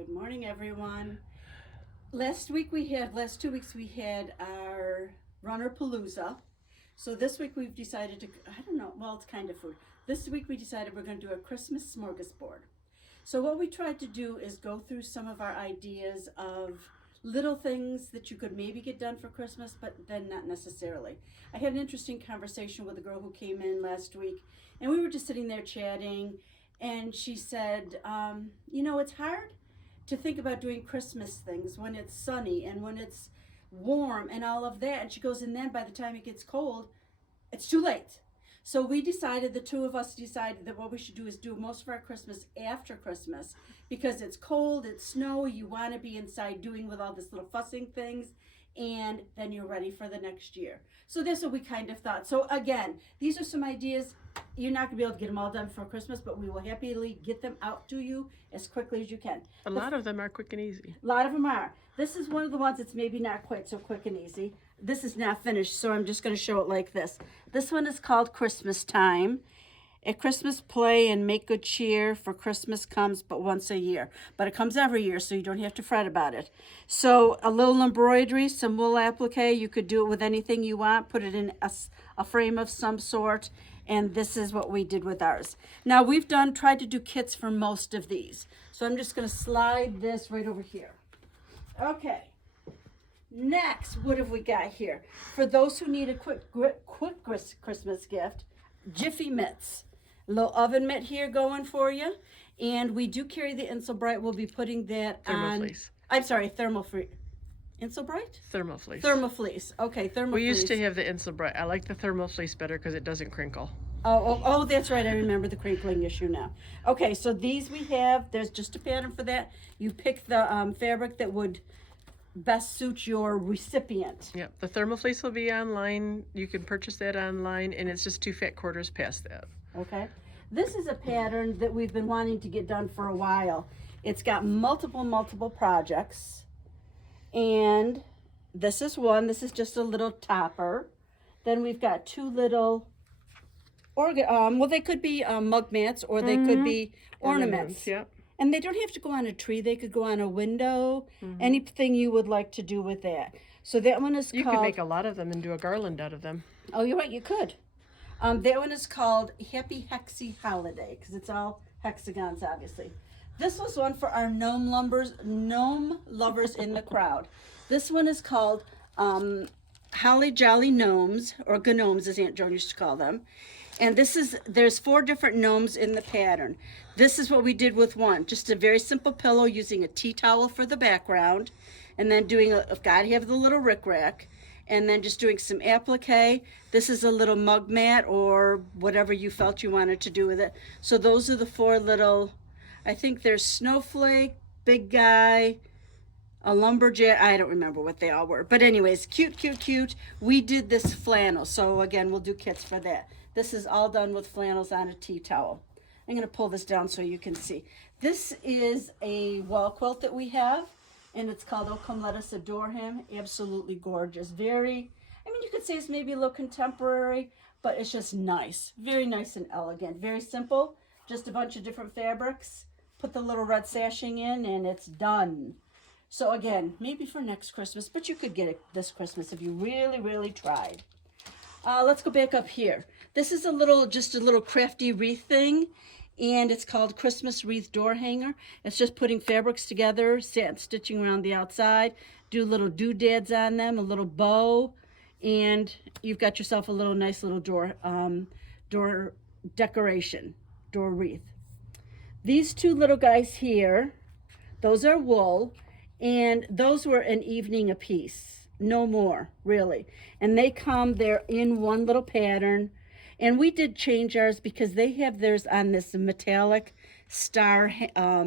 Good morning, everyone. Last 2 weeks we had our Runner Palooza. So this week we've decided to, I don't know, well, it's kind of food. This week we decided we're going to do a Christmas smorgasbord. So what we tried to do is go through some of our ideas of little things that you could maybe get done for Christmas, but then not necessarily. I had an interesting conversation with a girl who came in last week, and we were just sitting there chatting, and she said, it's hard to think about doing Christmas things when it's sunny and when it's warm and all of that. And she goes, and then by the time it gets cold, it's too late. So the two of us decided that what we should do is do most of our Christmas after Christmas, because it's cold, it's snow, you want to be inside doing with all this little fussing things, and then you're ready for the next year. So that's what we kind of thought. So again, these are some ideas. You're not going to be able to get them all done for Christmas, but we will happily get them out to you as quickly as you can. A lot of them are quick and easy. A lot of them are. This is one of the ones that's maybe not quite so quick and easy. This is not finished, so I'm just going to show it like this. This one is called Christmas Time. At Christmas play and make good cheer, for Christmas comes but once a year. But it comes every year, so you don't have to fret about it. So a little embroidery, some wool applique. You could do it with anything you want. Put it in a frame of some sort. And this is what we did with ours. Now we've tried to do kits for most of these. So I'm just going to slide this right over here. Okay. Next, what have we got here? For those who need a quick Christmas gift, Jiffy Mitts. A little oven mitt here going for you. And we do carry the Insulbright. We'll be putting that on. Thermofleece. I'm sorry, Thermofleece. Insulbright? Thermofleece. Thermofleece. Okay, Thermofleece. We used to have the Insulbright. I like the Thermofleece better because it doesn't crinkle. Oh, that's right. I remember the crinkling issue now. Okay, so these we have. There's just a pattern for that. You pick the fabric that would best suit your recipient. Yep, the Thermofleece will be online. You can purchase that online, and it's just 2 fat quarters past that. Okay. This is a pattern that we've been wanting to get done for a while. It's got multiple projects. And this is one. This is just a little topper. Then we've got 2 little they could be mug mats, or they could be ornaments. Yep. And they don't have to go on a tree. They could go on a window. Anything you would like to do with that. So that one is You called... could make a lot of them and do a garland out of them. Oh, you're right. You could. That one is called Happy Hexy Holiday, because it's all hexagons, obviously. This was one for our gnome lovers in the crowd. This one is called Holly Jolly Gnomes, or Gnomes as Aunt Joan used to call them. And there's 4 different gnomes in the pattern. This is what we did with one. Just a very simple pillow using a tea towel for the background. And then gotta have the little rickrack. And then just doing some applique. This is a little mug mat, or whatever you felt you wanted to do with it. So those are the 4 little, I think there's Snowflake, Big Guy, a lumberjack. I don't remember what they all were. But anyways, cute. We did this flannel. So again, we'll do kits for that. This is all done with flannels on a tea towel. I'm going to pull this down so you can see. This is a wall quilt that we have, and it's called Oh Come Let Us Adore Him. Absolutely gorgeous. You could say it's maybe a little contemporary, but it's just nice. Very nice and elegant. Very simple. Just a bunch of different fabrics. Put the little red sashing in, and it's done. So again, maybe for next Christmas, but you could get it this Christmas if you really tried. Let's go back up here. This is just a little crafty wreath thing, and it's called Christmas Wreath Door Hanger. It's just putting fabrics together, satin stitching around the outside, do little doodads on them, a little bow, and you've got yourself a nice little door decoration, door wreath. These 2 little guys here, those are wool, and those were an evening apiece. No more, really. And they're in one little pattern. And we did change ours because they have theirs on this metallic star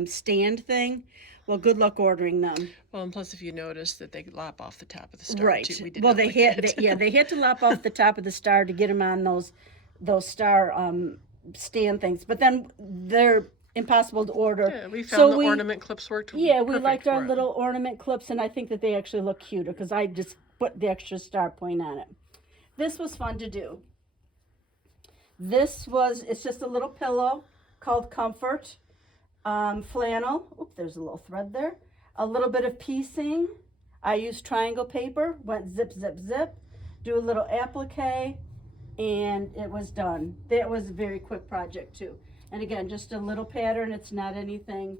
stand thing. Well, good luck ordering them. Well, and plus if you notice that they lop off the top of the star, right. too. We did well, they had to lop off the top of the star to get them on those star stand things. But then they're impossible to order. Yeah, we found the ornament clips worked. Yeah, we liked our little ornament clips, and I think that they actually look cuter because I just put the extra star point on it. This was fun to do. It's just a little pillow called Comfort. Flannel. Oop, there's a little thread there. A little bit of piecing. I used triangle paper. Went zip, zip, zip. Do a little applique, and it was done. That was a very quick project too. And again, just a little pattern. It's not anything.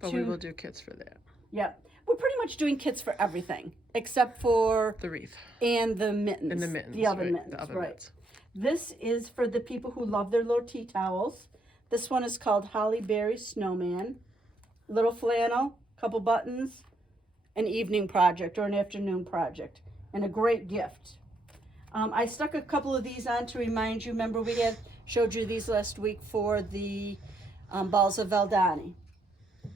But we will do kits for that. Yep. We're pretty much doing kits for everything except for The wreath. and the mittens. And the mittens. The oven right, mittens, the oven right. mitts. This is for the people who love their little tea towels. This one is called Holly Berry Snowman. Little flannel, couple buttons, an evening project or an afternoon project, and a great gift. I stuck a couple of these on to remind you. Remember we had showed you these last week for the balls of Valdani.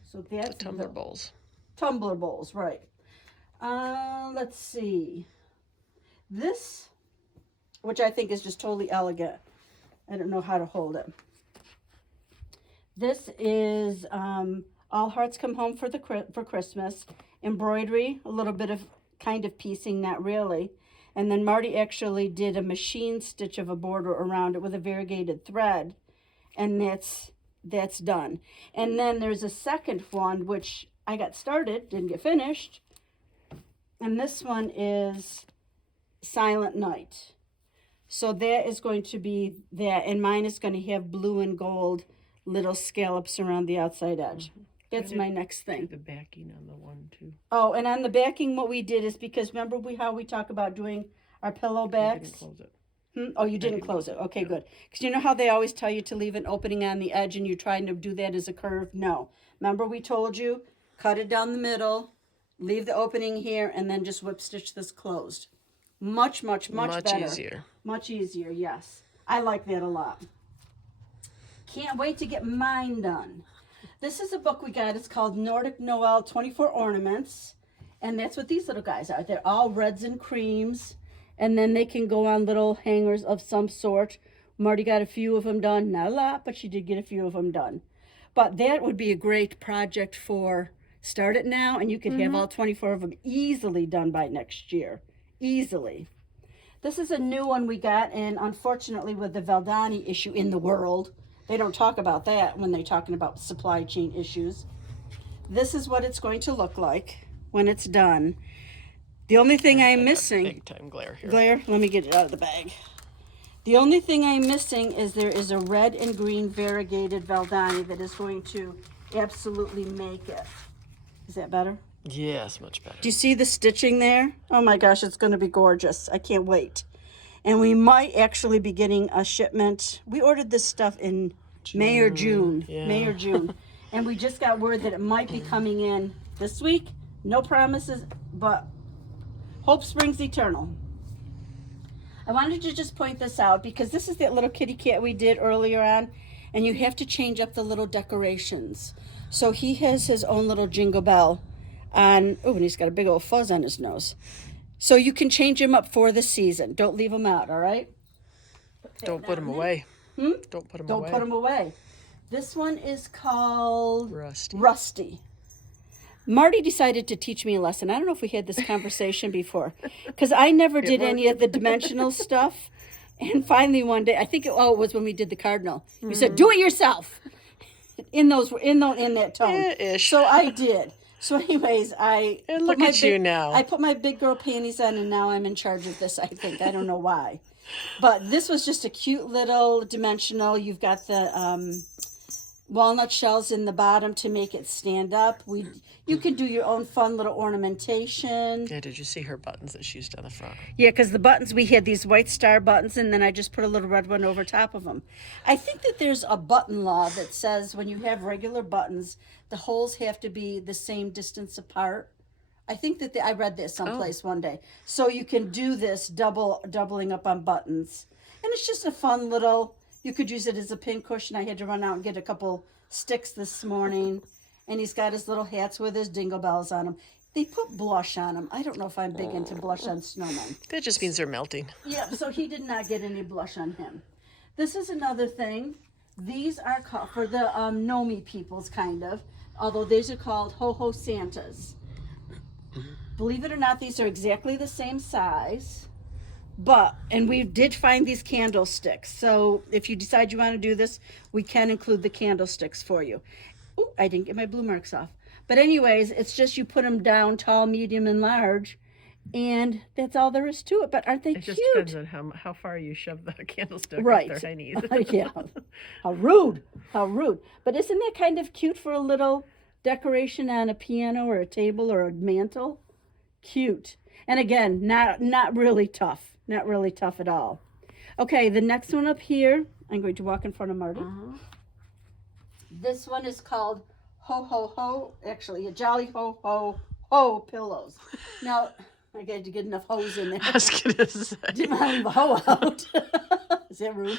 So that's The tumbler bowls. Tumbler bowls, right. Let's see. This, which I think is just totally elegant. I don't know how to hold it. This is All Hearts Come Home for Christmas. Embroidery, a little bit of kind of piecing, not really. And then Marty actually did a machine stitch of a border around it with a variegated thread. And that's done. And then there's a second one, which I got started, didn't get finished. And this one is Silent Night. So that is going to be that. And mine is going to have blue and gold little scallops around the outside edge. That's my next thing. The backing on the one too. Oh, and on the backing, what we did is because remember how we talk about doing our pillow I backs? didn't close it. Oh, you didn't close it. Okay, good. Because you know how they always tell you to leave an opening on the edge and you're trying to do that as a curve? No. Remember we told you, cut it down the middle, leave the opening here, and then just whip stitch this closed. Much better. Much easier. Much easier, yes. I like that a lot. Can't wait to get mine done. This is a book we got. It's called Nordic Noel 24 Ornaments. And that's what these little guys are. They're all reds and creams. And then they can go on little hangers of some sort. Marty got a few of them done. Not a lot, but she did get a few of them done. But that would be a great project for start it now. And you could have all 24 of them easily done by next year. Easily. This is a new one we got. And unfortunately with the Valdani issue in the world, they don't talk about that when they're talking about supply chain issues. This is what it's going to look like when it's done. The only thing I'm missing... Big time glare here. Glare? Let me get it out of the bag. The only thing I'm missing is there is a red and green variegated Valdani that is going to absolutely make it. Is that better? Yes, much better. Do you see the stitching there? Oh my gosh, it's going to be gorgeous. I can't wait. And we might actually be getting a shipment. We ordered this stuff in May or June. Yeah. May or June. And we just got word that it might be coming in this week. No promises, but hope springs eternal. I wanted to just point this out because this is that little kitty cat we did earlier on. And you have to change up the little decorations. So he has his own little jingle bell on. Oh, and he's got a big old fuzz on his nose. So you can change him up for the season. Don't leave him out, all right? Don't put them away. Don't put them Don't away. put them away. This one is called Rusty. Rusty. Marty decided to teach me a lesson. I don't know if we had this conversation before, because I never did any of the dimensional stuff. And finally one day, I think it was when we did the cardinal. You said, "Do it yourself," in that tone. Ish. So I did. So anyways, And look at you now. I put my big girl panties on, and now I'm in charge of this, I think. I don't know why. But this was just a cute little dimensional. You've got the walnut shells in the bottom to make it stand up. You can do your own fun little ornamentation. Yeah, did you see her buttons that she used on the front? Yeah, because the buttons, we had these white star buttons, and then I just put a little red one over top of them. I think that there's a button law that says when you have regular buttons, the holes have to be the same distance apart. I think that I read this someplace one day. So you can do this doubling up on buttons. And it's just a fun little, you could use it as a pin cushion. I had to run out and get a couple sticks this morning. And he's got his little hats with his jingle bells on them. They put blush on them. I don't know if I'm big into blush on snowmen. That just means they're melting. Yeah, so he did not get any blush on him. This is another thing. These are called, for the Gnome peoples, kind of. Although these are called Ho-Ho Santas. Believe it or not, these are exactly the same size. And we did find these candlesticks. So if you decide you want to do this, we can include the candlesticks for you. Ooh, I didn't get my blue marks off. But anyways, it's just you put them down tall, medium, and large. And that's all there is to it. But aren't they It cute? just depends on how far you shove the candlestick Right. up their high knees. Yeah. How rude. How rude. But isn't that kind of cute for a little decoration on a piano or a table or a mantle? Cute. And again, not really tough. Not really tough at all. Okay, the next one up here, I'm going to walk in front of Marty. This one is called Ho Ho Ho. Actually, a Jolly Ho Ho Ho pillows. Now, I got to get enough hoes in there. I was gonna say. Didn't want to leave a hoe out. Is that rude?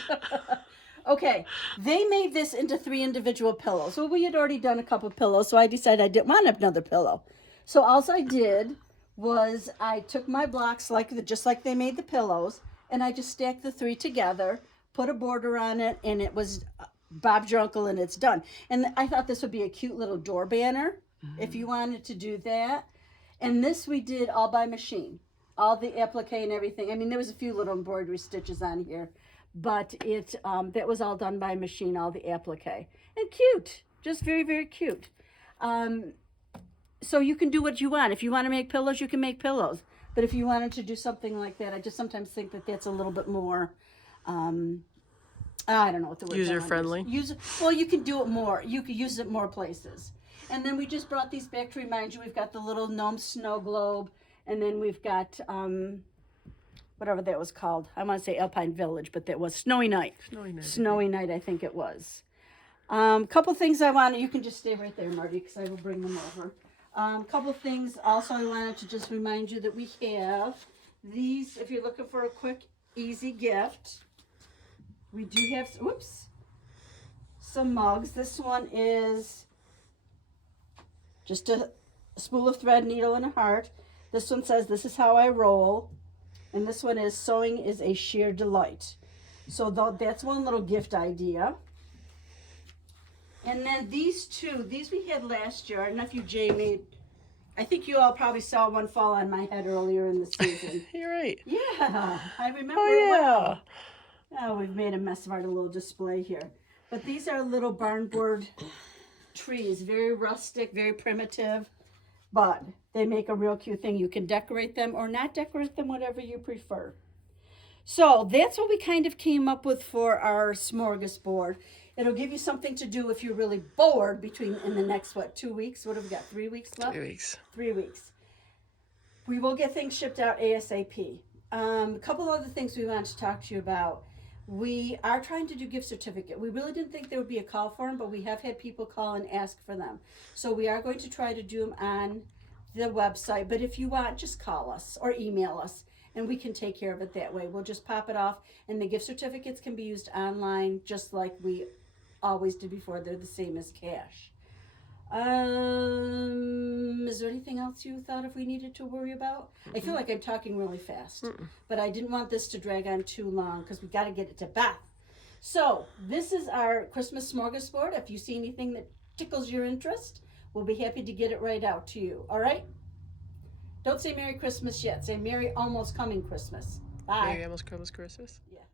Okay, they made this into 3 individual pillows. Well, we had already done a couple pillows, so I decided I didn't want another pillow. So all I did was I took my blocks just like they made the pillows, and I just stacked the 3 together, put a border on it, and it was Bob's your uncle, and it's done. And I thought this would be a cute little door banner if you wanted to do that. And this we did all by machine, all the applique and everything. I mean, there was a few little embroidery stitches on here, but that was all done by machine, all the applique. And cute, just very, very cute. So you can do what you want. If you want to make pillows, you can make pillows. But if you wanted to do something like that, I just sometimes think that that's a little bit more, I don't know what the word is. User-friendly. Well, you can do it more. You can use it more places. And then we just brought these back to remind you. We've got the little gnome snow globe. And then we've got, whatever that was called. I want to say Alpine Village, but that was Snowy Night. Snowy Night, I think it was. Couple things you can just stay right there, Marty, because I will bring them over. Couple things also I wanted to just remind you that we have these, if you're looking for a quick, easy gift. We do have, some mugs. This one is just a spool of thread, needle, and a heart. This one says, "This is how I roll." And this one is, "Sewing is a sheer delight." So that's one little gift idea. And then these we had last year. Our nephew Jay made, I think you all probably saw one fall on my head earlier in the season. You're right. Yeah, I remember Oh, it yeah. well. Oh, we've made a mess of our little display here. But these are little barn board trees, very rustic, very primitive, but they make a real cute thing. You can decorate them or not decorate them, whatever you prefer. So that's what we kind of came up with for our smorgasbord. It'll give you something to do if you're really bored in the next, 2 weeks? What have we got, 3 weeks left? 3 weeks. 3 weeks. We will get things shipped out ASAP. A couple other things we wanted to talk to you about. We are trying to do gift certificate. We really didn't think there would be a call for them, but we have had people call and ask for them. So we are going to try to do them on the website. But if you want, just call us or email us, and we can take care of it that way. We'll just pop it off, and the gift certificates can be used online just like we always did before. They're the same as cash. Is there anything else you thought if we needed to worry about? I feel like I'm talking really fast, but I didn't want this to drag on too long because we got to get it to Beth. So this is our Christmas smorgasbord. If you see anything that tickles your interest, we'll be happy to get it right out to you. All right? Don't say Merry Christmas yet. Say Merry Almost Coming Christmas. Bye. Merry almost Christmas. Yeah.